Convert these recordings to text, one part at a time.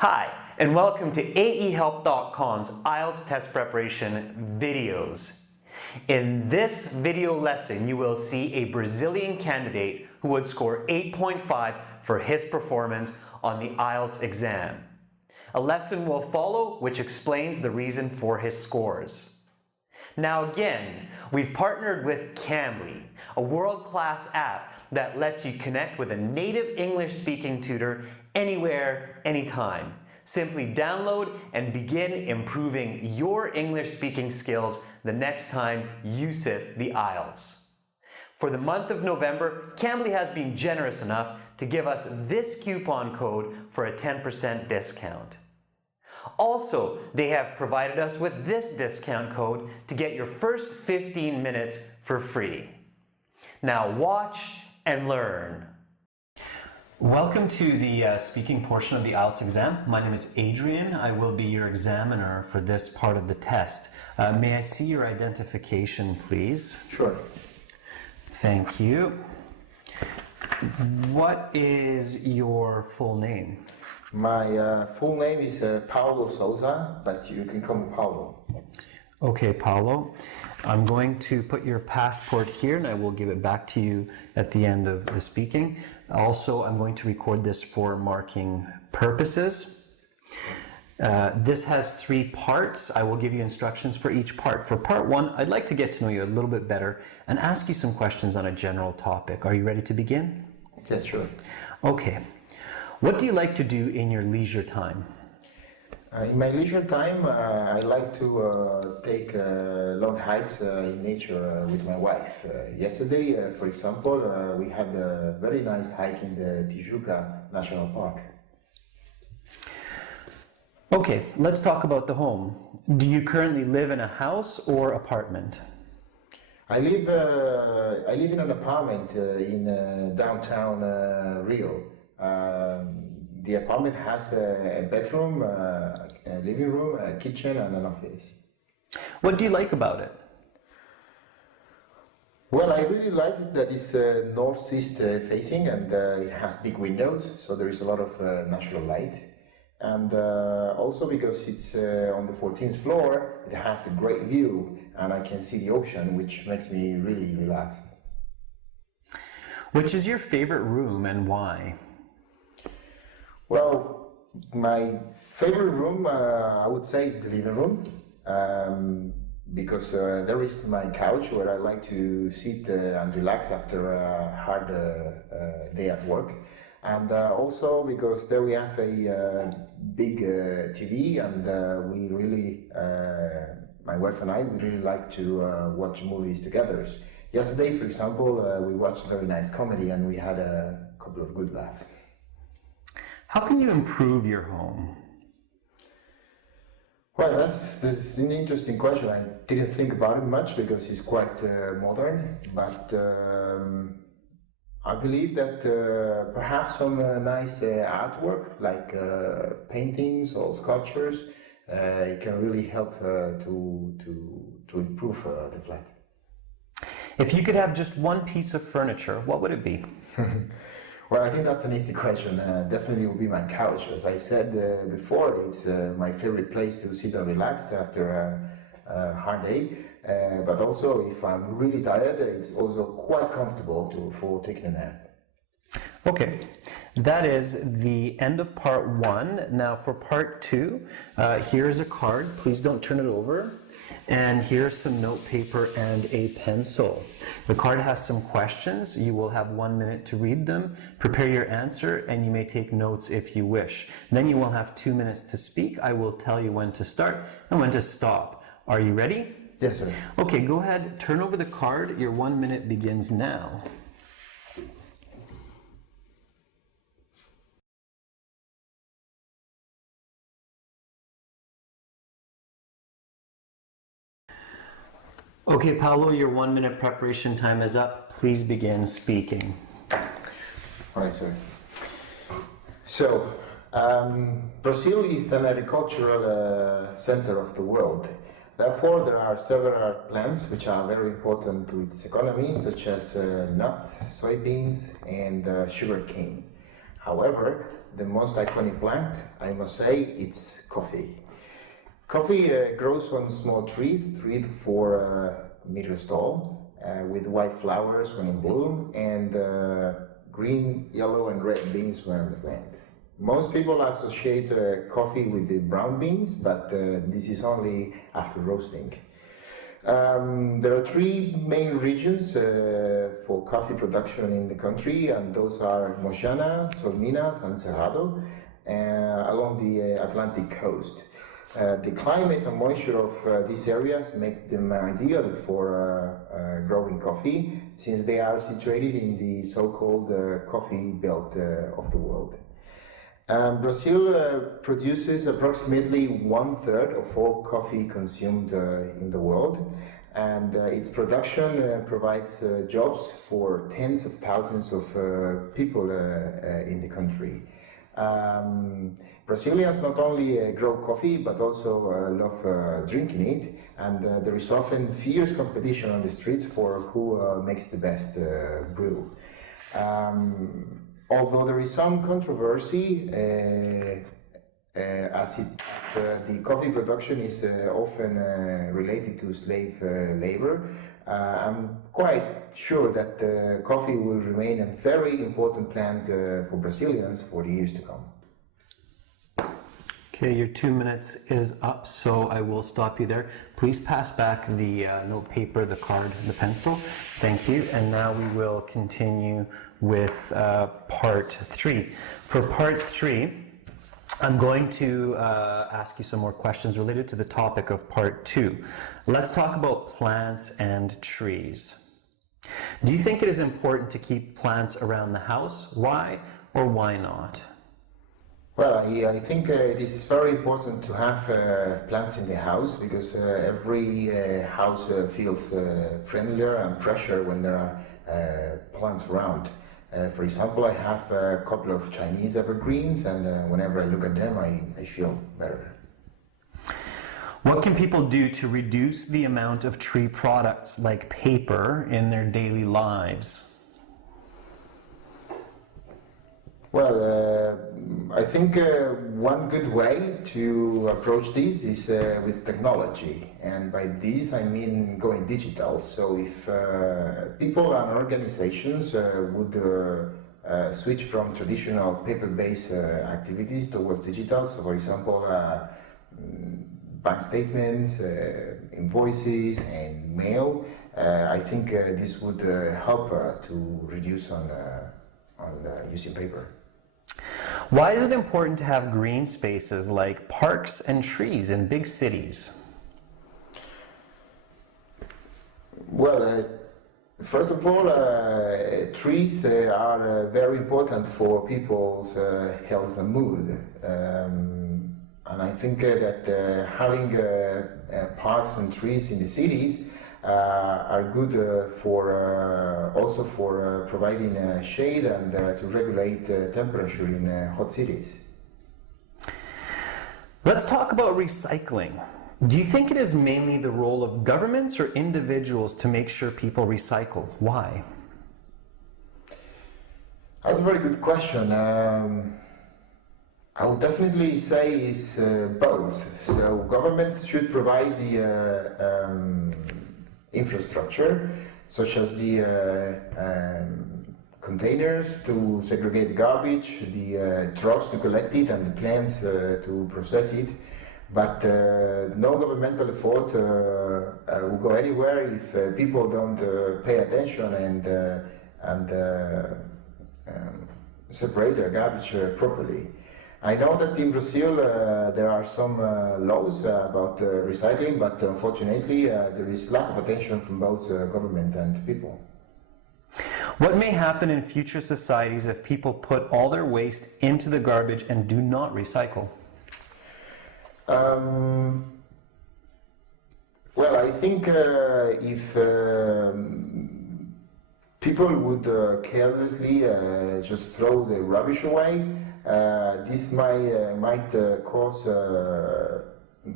Hi, and welcome to aehelp.com's IELTS test preparation videos. In this video lesson, you will see a Brazilian candidate who would score 8.5 for his performance on the IELTS exam. A lesson will follow which explains the reason for his scores. Now again, we've partnered with Cambly, a world-class app that lets you connect with a native English-speaking tutor anywhere, anytime. Simply download and begin improving your English-speaking skills the next time you sit the IELTS. For the month of November, Cambly has been generous enough to give us this coupon code for a 10% discount. Also, they have provided us with this discount code to get your first 15 minutes for free. Now watch and learn. Welcome to the speaking portion of the IELTS exam. My name is Adrian. I will be your examiner for this part of the test. May I see your identification, please? Sure. Thank you. What is your full name? My full name is Paulo Souza, but you can call me Paulo. Okay, Paulo. I'm going to put your passport here and I will give it back to you at the end of the speaking. Also, I'm going to record this for marking purposes. This has 3 parts. I will give you instructions for each part. For part 1, I'd like to get to know you a little bit better and ask you some questions on a general topic. Are you ready to begin? Yes, sure. Okay. What do you like to do in your leisure time? In my leisure time, I like to take long hikes in nature with my wife. Yesterday, for example, we had a very nice hike in the Tijuca National Park. Okay, let's talk about the home. Do you currently live in a house or apartment? I live in an apartment in downtown Rio. The apartment has a bedroom, a living room, a kitchen, and an office. What do you like about it? Well, I really like it that it's northeast facing and it has big windows, so there is a lot of natural light. And also because it's on the 14th floor, it has a great view and I can see the ocean, which makes me really relaxed. Which is your favorite room and why? Well, my favorite room, I would say, is the living room, because there is my couch where I like to sit and relax after a hard day at work. And also because there we have a big TV and we really, my wife and I, we really like to watch movies together. Yesterday, for example, we watched a very nice comedy and we had a couple of good laughs. How can you improve your home? Well, that's an interesting question. I didn't think about it much because it's quite modern, but I believe that perhaps some nice artwork like paintings or sculptures it can really help to improve the flat. If you could have just one piece of furniture, what would it be? Well, I think that's an easy question. Definitely will be my couch. As I said before, it's my favorite place to sit and relax after a hard day. But also, if I'm really tired, it's also quite comfortable for taking a nap. Okay, that is the end of part 1. Now for part 2, here's a card. Please don't turn it over. And here's some note paper and a pencil. The card has some questions. You will have 1 minute to read them, prepare your answer, and you may take notes if you wish. Then you will have 2 minutes to speak. I will tell you when to start and when to stop. Are you ready? Yes, sir. Okay, go ahead, turn over the card. Your 1 minute begins now. Okay, Paulo, your 1 minute preparation time is up. Please begin speaking. All right, sir. So, Brazil is an agricultural center of the world. Therefore, there are several plants which are very important to its economy, such as nuts, soybeans, and sugarcane. However, the most iconic plant, I must say, it's coffee. Coffee grows on small trees, 3 to 4 meters tall, with white flowers when in bloom, and green, yellow, and red beans when on the plant. Most people associate coffee with the brown beans, but this is only after roasting. There are 3 main regions for coffee production in the country, and those are Moixana, Solminas, and Cerrado, along the Atlantic coast. The climate and moisture of these areas make them ideal for growing coffee, since they are situated in the so-called coffee belt of the world. Brazil produces approximately 1/3 of all coffee consumed in the world, and its production provides jobs for tens of thousands of people in the country. Brazilians not only grow coffee but also love drinking it, and there is often fierce competition on the streets for who makes the best brew. Although there is some controversy, as the coffee production is often related to slave labor, I'm quite sure that coffee will remain a very important plant for Brazilians for the years to come. Okay, your 2 minutes is up, so I will stop you there. Please pass back the note paper, the card, the pencil. Thank you. And now we will continue with part 3. For part 3, I'm going to ask you some more questions related to the topic of part 2. Let's talk about plants and trees. Do you think it is important to keep plants around the house? Why or why not? Well, I think it is very important to have plants in the house, because every house feels friendlier and fresher when there are plants around. For example, I have a couple of Chinese evergreens, and whenever I look at them, I feel better. What can people do to reduce the amount of tree products like paper in their daily lives? Well, I think one good way to approach this is with technology, and by this I mean going digital. So if people and organizations would switch from traditional paper-based activities towards digital, so for example bank statements, invoices and mail, I think this would help to reduce on using paper. Why is it important to have green spaces like parks and trees in big cities? Well, first of all, trees are very important for people's health and mood. And I think that having parks and trees in the cities are good also for providing shade and to regulate temperature in hot cities. Let's talk about recycling. Do you think it is mainly the role of governments or individuals to make sure people recycle? Why? That's a very good question. I would definitely say it's both. So governments should provide the infrastructure, such as the containers to segregate garbage, the trucks to collect it, and the plants to process it. But no governmental effort will go anywhere if people don't pay attention and separate their garbage properly. I know that in Brazil there are some laws about recycling, but unfortunately there is lack of attention from both government and people. What may happen in future societies if people put all their waste into the garbage and do not recycle? Well, I think if people would carelessly just throw the rubbish away, this might cause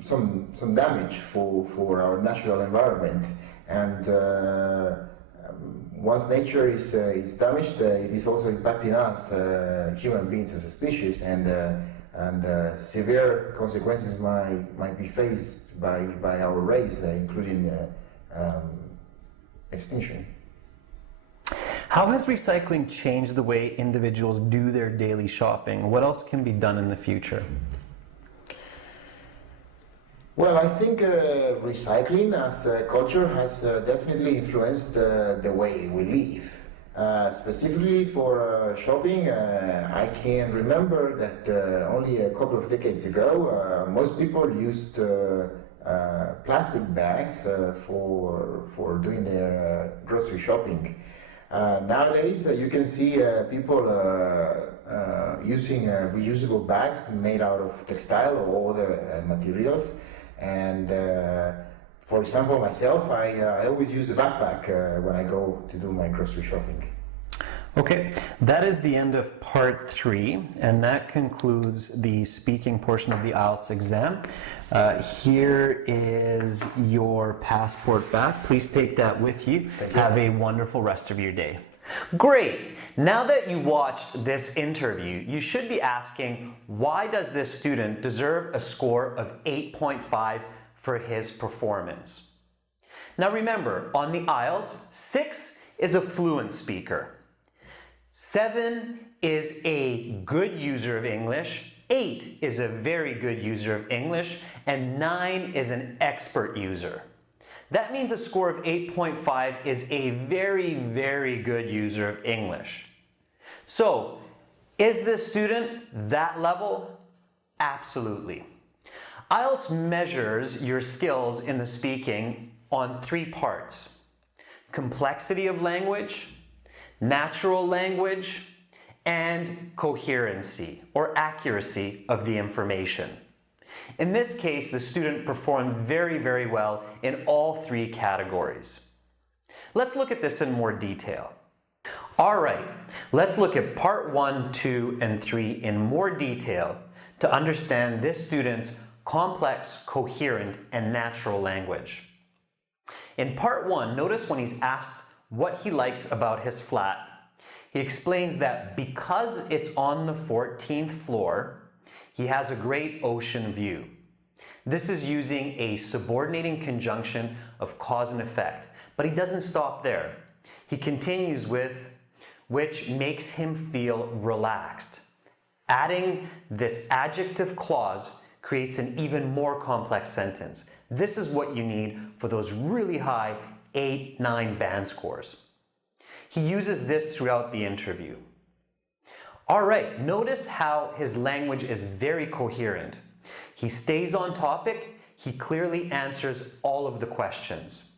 some damage for our natural environment, and once nature is damaged, it is also impacting us, human beings as a species, and severe consequences might be faced by our race, including extinction. How has recycling changed the way individuals do their daily shopping? What else can be done in the future? Well, I think recycling as a culture has definitely influenced the way we live. Specifically for shopping, I can remember that only a couple of decades ago, most people used plastic bags for doing their grocery shopping. Nowadays, you can see people using reusable bags made out of textile or other materials. And for example, myself, I always use a backpack when I go to do my grocery shopping. Okay, that is the end of part 3, and that concludes the speaking portion of the Ielts exam. Here is your passport back. Please take that with you. Thank you. Have a wonderful rest of your day. Great! Now that you watched this interview, you should be asking, why does this student deserve a score of 8.5 for his performance? Now remember, on the Ielts, 6 is a fluent speaker. 7 is a good user of English, 8 is a very good user of English, and 9 is an expert user. That means a score of 8.5 is a very, very good user of English. So, is this student that level? Absolutely. Ielts measures your skills in the speaking on 3 parts: complexity of language, natural language, and coherency or accuracy of the information. In this case, the student performed very, very well in all 3 categories. Let's look at this in more detail. All right, let's look at part 1, 2, and 3 in more detail to understand this student's complex, coherent, and natural language. In part 1, notice when he's asked what he likes about his flat, he explains that because it's on the 14th floor, he has a great ocean view. This is using a subordinating conjunction of cause and effect, but he doesn't stop there. He continues with, which makes him feel relaxed. Adding this adjective clause creates an even more complex sentence. This is what you need for those really high 8, 9 band scores. He uses this throughout the interview. All right, notice how his language is very coherent. He stays on topic, he clearly answers all of the questions.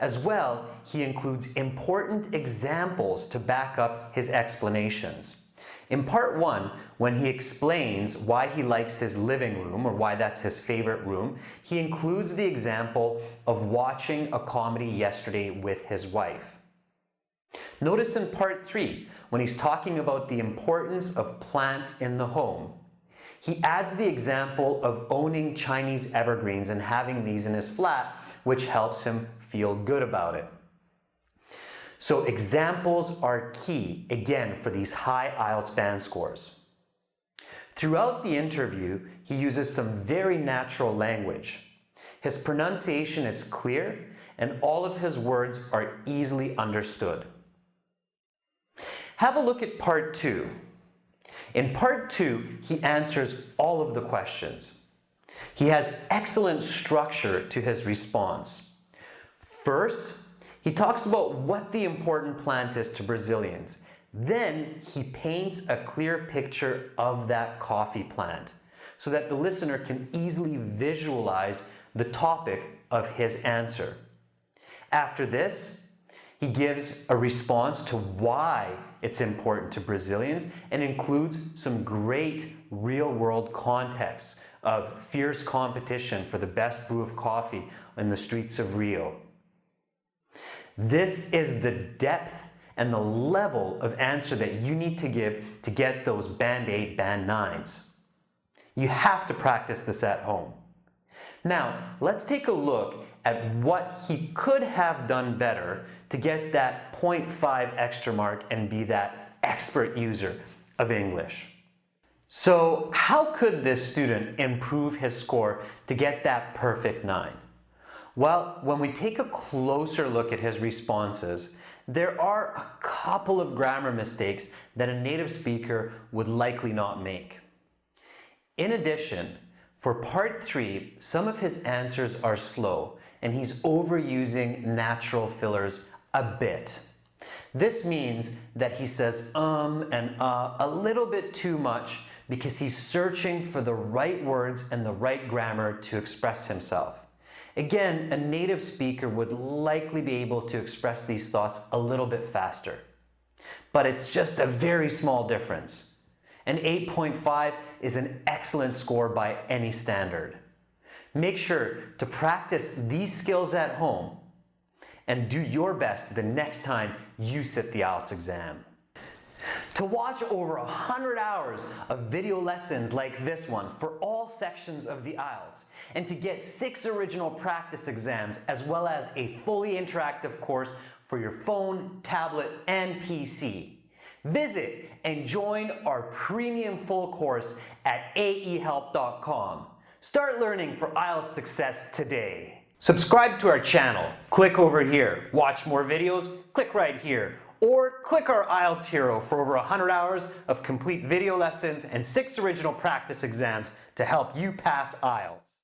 As well, he includes important examples to back up his explanations. In part 1, when he explains why he likes his living room, or why that's his favorite room, he includes the example of watching a comedy yesterday with his wife. Notice in part 3, when he's talking about the importance of plants in the home, he adds the example of owning Chinese evergreens and having these in his flat, which helps him feel good about it. So examples are key, again, for these high Ielts band scores. Throughout the interview, he uses some very natural language. His pronunciation is clear, and all of his words are easily understood. Have a look at part 2. In part 2, he answers all of the questions. He has excellent structure to his response. First, he talks about what the important plant is to Brazilians. Then he paints a clear picture of that coffee plant so that the listener can easily visualize the topic of his answer. After this, he gives a response to why it's important to Brazilians and includes some great real-world context of fierce competition for the best brew of coffee in the streets of Rio. This is the depth and the level of answer that you need to give to get those band 8, band 9s. You have to practice this at home. Now, let's take a look at what he could have done better to get that 0.5 extra mark and be that expert user of English. So how could this student improve his score to get that perfect 9? Well, when we take a closer look at his responses, there are a couple of grammar mistakes that a native speaker would likely not make. In addition, for part 3, some of his answers are slow and he's overusing natural fillers a bit. This means that he says and a little bit too much because he's searching for the right words and the right grammar to express himself. Again, a native speaker would likely be able to express these thoughts a little bit faster. But it's just a very small difference. An 8.5 is an excellent score by any standard. Make sure to practice these skills at home and do your best the next time you sit the IELTS exam. To watch over 100 hours of video lessons like this one for all sections of the IELTS, and to get 6 original practice exams as well as a fully interactive course for your phone, tablet, and PC, visit and join our premium full course at aehelp.com. Start learning for IELTS success today. Subscribe to our channel, click over here. Watch more videos, click right here. Or click our IELTS Hero for over 100 hours of complete video lessons and 6 original practice exams to help you pass IELTS.